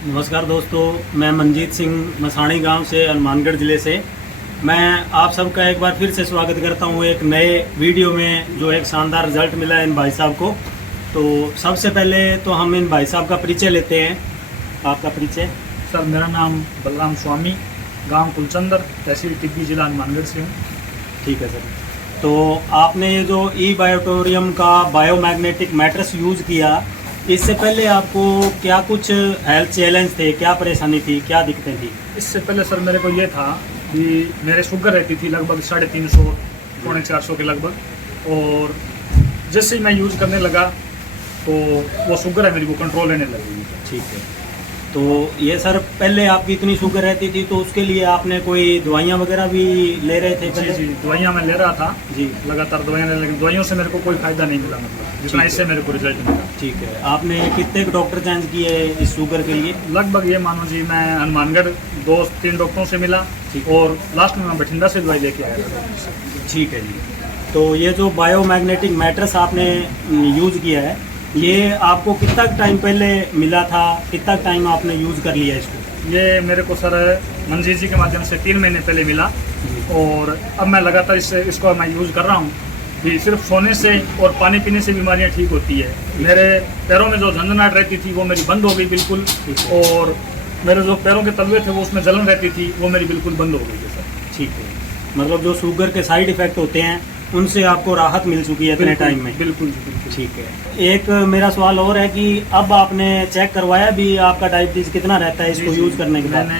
नमस्कार दोस्तों, मैं मनजीत सिंह मसाणी गांव से हनुमानगढ़ ज़िले से। मैं आप सबका एक बार फिर से स्वागत करता हूं एक नए वीडियो में, जो एक शानदार रिजल्ट मिला है इन भाई साहब को। तो सबसे पहले तो हम इन भाई साहब का परिचय लेते हैं। आपका परिचय? सर, मेरा नाम बलराम स्वामी, गांव कुलचंदर, तहसील टिब्बी, जिला हनुमानगढ़ से हूँ। ठीक है सर। तो आपने ये जो ई बायोटोरियम का बायोमैग्नेटिक मैट्रेस यूज़ किया, इससे पहले आपको क्या कुछ हेल्थ चैलेंज थे, क्या परेशानी थी, क्या दिक्कतें थी? इससे पहले सर मेरे को ये था कि मेरे शुगर रहती थी लगभग 350 पौने 400 के लगभग, और जैसे ही मैं यूज़ करने लगा तो वो शुगर है मेरी को कंट्रोल रहने लगी। ठीक है। तो ये सर, पहले आपकी इतनी शुगर रहती थी तो उसके लिए आपने कोई दवाइयाँ वगैरह भी ले रहे थे पहले? जी, दवाइयाँ मैं ले रहा था जी, लगातार दवाइयाँ ले, लेकिन दवाइयों से मेरे को कोई फ़ायदा नहीं मिला, मतलब जितना इससे मेरे को रिजल्ट मिला। ठीक है। आपने कितने डॉक्टर चेंज किए इस शुगर के लिए? लगभग ये मानो जी, मैं हनुमानगढ़ 2-3 डॉक्टरों से मिला और लास्ट में मैं बठिंडा से दवाई लेके आया था। ठीक है जी। तो ये जो बायोमैग्नेटिक मैट्रेस आपने यूज़ किया है, ये आपको कितना टाइम पहले मिला था, कितना टाइम आपने यूज़ कर लिया इसको? ये मेरे को सर मंजीत जी के माध्यम से 3 महीने पहले मिला, और अब मैं लगातार इसको मैं यूज़ कर रहा हूँ कि सिर्फ सोने से और पानी पीने से बीमारियाँ ठीक होती है। मेरे पैरों में जो झंझनाहट रहती थी वो मेरी बंद हो गई बिल्कुल, और मेरे जो पैरों के तलवे थे वो उसमें जलन रहती थी वो मेरी बिल्कुल बंद हो गई है सर। ठीक है। मतलब जो शुगर के साइड इफ़ेक्ट होते हैं उनसे आपको राहत मिल चुकी है इतने टाइम में? बिल्कुल। ठीक है। एक मेरा सवाल और है कि अब आपने चेक करवाया भी आपका डायबिटीज कितना रहता है इसको यूज करने के बाद?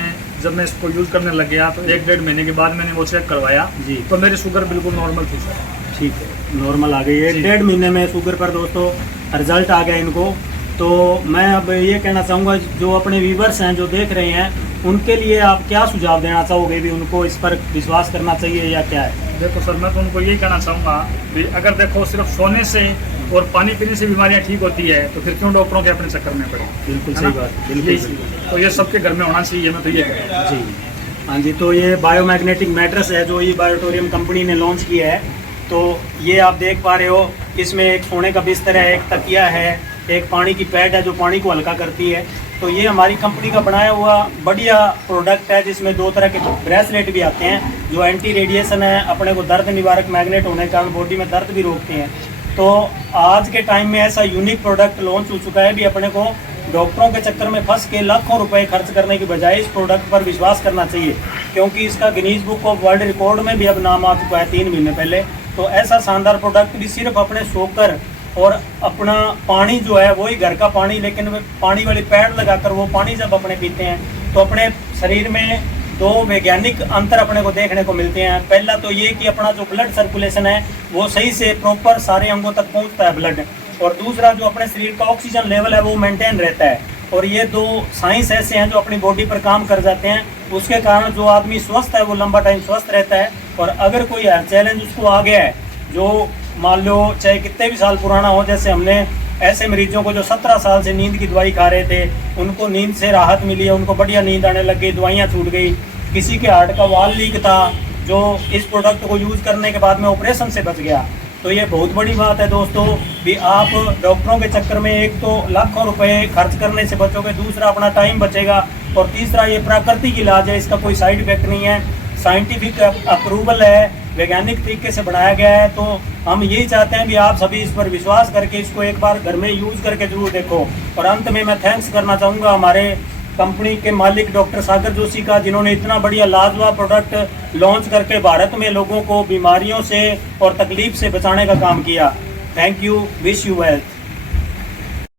जब मैं इसको यूज करने लग गया तो 1-1.5 महीने के बाद मैंने वो चेक करवाया जी, तो मेरी शुगर बिल्कुल नॉर्मल थी सर। ठीक है, नॉर्मल आ गई है 1.5 महीने में शुगर पर दोस्तों रिजल्ट आ गया इनको। तो मैं अब ये कहना चाहूँगा, जो अपने व्यूवर्स हैं जो देख रहे हैं, उनके लिए आप क्या सुझाव देना चाहोगे भी? उनको इस पर विश्वास करना चाहिए या क्या है? देखो सर, मैं तो उनको यही कहना चाहूँगा कि अगर देखो सिर्फ सोने से और पानी पीने से बीमारियाँ ठीक होती है तो फिर क्यों डॉक्टरों के अपने चक्कर में पड़े? बिल्कुल सही बात, बिल्कुल। तो ये सबके घर में होना चाहिए, मैं तो ये कह रहा हूँ जी। हाँ जी। तो ये बायोमैग्नेटिक मैट्रेस है जो ये बायोटोरियम कंपनी ने लॉन्च किया है। तो ये आप देख पा रहे हो, इसमें एक सोने का बिस्तर है, एक तकिया है, एक पानी की पैड है जो पानी को हल्का करती है। तो ये हमारी कंपनी का बनाया हुआ बढ़िया प्रोडक्ट है, जिसमें 2 तरह के ब्रेसलेट भी आते हैं जो एंटी रेडिएशन है, अपने को दर्द निवारक मैग्नेट होने के कारण बॉडी में दर्द भी रोकते हैं। तो आज के टाइम में ऐसा यूनिक प्रोडक्ट लॉन्च हो चुका है भी, अपने को डॉक्टरों के चक्कर में फंस के लाखों रुपए खर्च करने की बजाय इस प्रोडक्ट पर विश्वास करना चाहिए, क्योंकि इसका Guinness book of world record में भी अब नाम आ चुका है 3 महीने पहले। तो ऐसा शानदार प्रोडक्ट भी सिर्फ अपने सोकर और अपना पानी जो है वही घर का पानी, लेकिन पानी वाली पैड लगाकर वो पानी जब अपने पीते हैं तो अपने शरीर में 2 वैज्ञानिक अंतर अपने को देखने को मिलते हैं। पहला तो ये कि अपना जो ब्लड सर्कुलेशन है वो सही से प्रॉपर सारे अंगों तक पहुंचता है ब्लड, और दूसरा जो अपने शरीर का ऑक्सीजन लेवल है वो मेंटेन रहता है। और ये 2 साइंस ऐसे हैं जो अपनी बॉडी पर काम कर जाते हैं, उसके कारण जो आदमी स्वस्थ है वो लंबा टाइम स्वस्थ रहता है। और अगर कोई हेल्थ चैलेंज उसको आ गया है, जो मान लो चाहे कितने भी साल पुराना हो, जैसे हमने ऐसे मरीजों को जो 17 साल से नींद की दवाई खा रहे थे, उनको नींद से राहत मिली है, उनको बढ़िया नींद आने लग गई, दवाइयाँ छूट गई। किसी के हार्ट का वाल लीक था जो इस प्रोडक्ट को यूज़ करने के बाद में ऑपरेशन से बच गया। तो ये बहुत बड़ी बात है दोस्तों भी, आप डॉक्टरों के चक्कर में एक तो लाखों रुपए खर्च करने से बचोगे, दूसरा अपना टाइम बचेगा, और तीसरा ये प्राकृतिक इलाज है, इसका कोई साइड इफेक्ट नहीं है, साइंटिफिक अप्रूवल है, वैज्ञानिक तरीके से बनाया गया है। तो हम यही चाहते हैं कि आप सभी इस पर विश्वास करके इसको एक बार घर में यूज़ करके जरूर देखो। और अंत में मैं थैंक्स करना चाहूँगा हमारे कंपनी के मालिक डॉक्टर सागर जोशी का, जिन्होंने इतना बढ़िया लाजवाब प्रोडक्ट लॉन्च करके भारत में लोगों को बीमारियों से और तकलीफ से बचाने का काम किया। Thank you, wish you wealth.